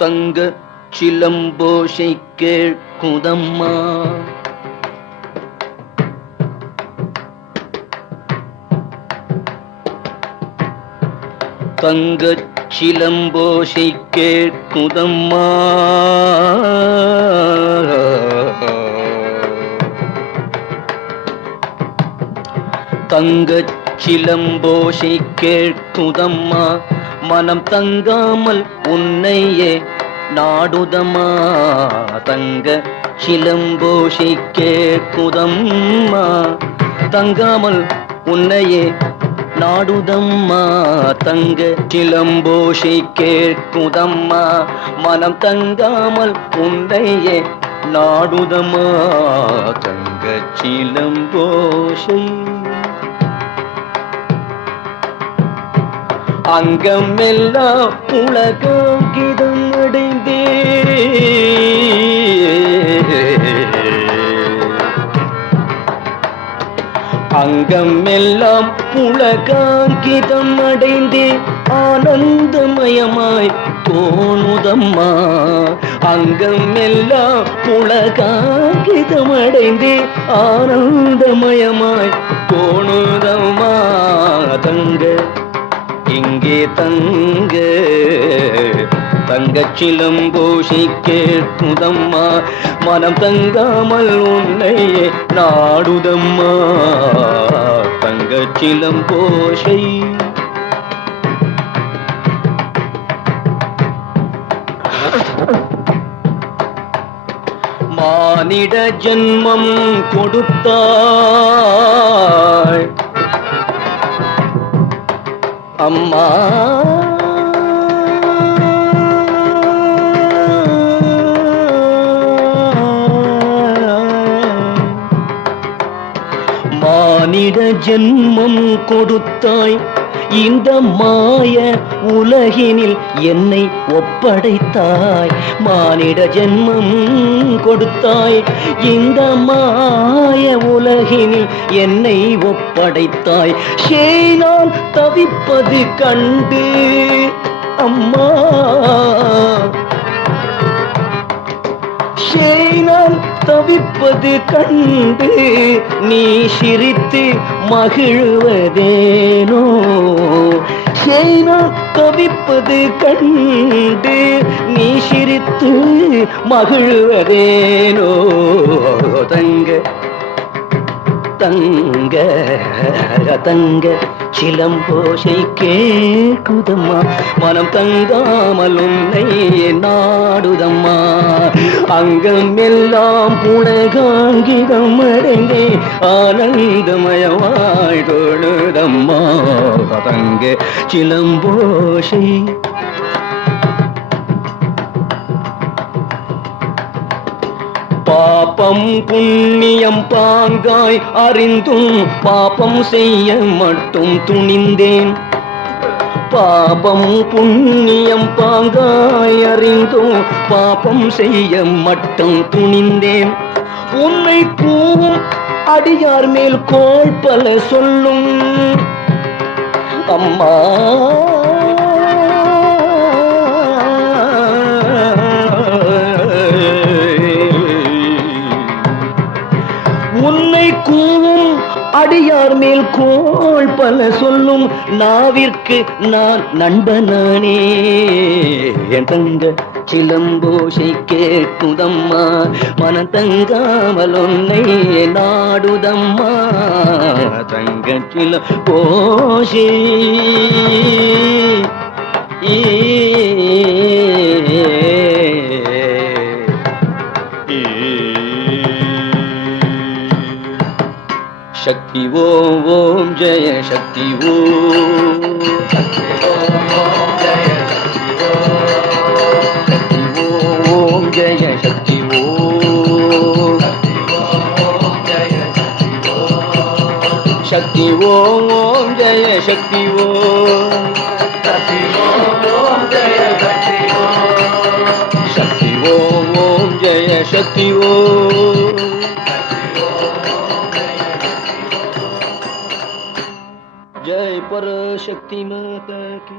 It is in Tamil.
தங்க சிலம்போசை கேட்குதம்மா. தங்க சிலம்போசை கேட்குதம்மா. தங்க சிலம்போசை கேட்குதம்மா. மனம் தங்காமல் உன்னையே நாடுதம்மா. தங்க சிலம்போசை கேட்குதம்மா. தங்காமல் உன்னையே நாடுதம்மா. தங்க சிலம்போசை கேட்குதம்மா. மனம் தங்காமல் உன்னையே நாடுதம்மா. தங்க சிலம்போசை அங்கமெல்லாம் உலகாங்கிதம் அடைந்தே. அங்கமெல்லாம் புலகாங்கிதம் அடைந்தே ஆனந்தமயமாய் தோணுதம்மா. அங்கமெல்லாம் புலகாங்கிதம் அடைந்தே ஆனந்தமயமாய் தோணுதம்மா. தங்க இங்கே தங்க தங்க சிலம்போசை கேட்குதம்மா. மனம் தங்காமல் உன்னையே நாடுதம்மா. தங்க சிலம்போசை மானிட ஜன்மம் கொடுத்தாய் அம்மா. மானிட ஜென்மம் கொடுத்தாய். இந்த மாய உலகினில் என்னை ஒப்படைத்தாய். மானிட ஜென்மம் கொடுத்தாய். இந்த மாய உலகினில் என்னை ஒப்படைத்தாய். நான் தவிப்பது கண்டு அம்மா. நான் தவிப்பது கண்டு நீ சிரித்து மகிழ்வதேனோ. நான் தவிப்பது கண்டு நீ சிரித்து மகிழ்வதேனோ. தங்க தங்க தங்க சிலம்போசை கேட்குதம்மா. மனம் தங்காமல் உன்னை நாடுதம்மா. அங்கம் எல்லாம் புலகாங்கிதம் அடைந்தே ஆனந்தமயமாய் தொழுதம்மா. தங்க சிலம்போசை பாப்பம் புண்ணியம் பாங்காய் அறிந்தும் பாப்பம் செய்ய மட்டும் துணிந்தேன். பாபம் புண்ணியம் பாங்காய் அறிந்தும் பாப்பம் செய்ய மட்டும் துணிந்தேன். உன்னை கூவும் அடியார் மேல் கோள் பல சொல்லும் அம்மா. உன்னை கூவும் அடியார் மேல் கோள் பல சொல்லும் நாவிற்கு நான் நண்பனானே. என் தங்க சிலம்போசை கேட்குதம்மா. மனம் தங்காமல் உன்னை நாடுதம்மா. தங்க சிலம்போசை शक्ति ओम जय शक्ति ओम शक्ति ओम जय शक्ति ओम जय शक्ति ओम शक्ति ओम जय शक्ति ओम शक्ति ओम जय शक्ति ओम शक्ति ओम जय शक्ति ओम. जय पराशक्ति माता की.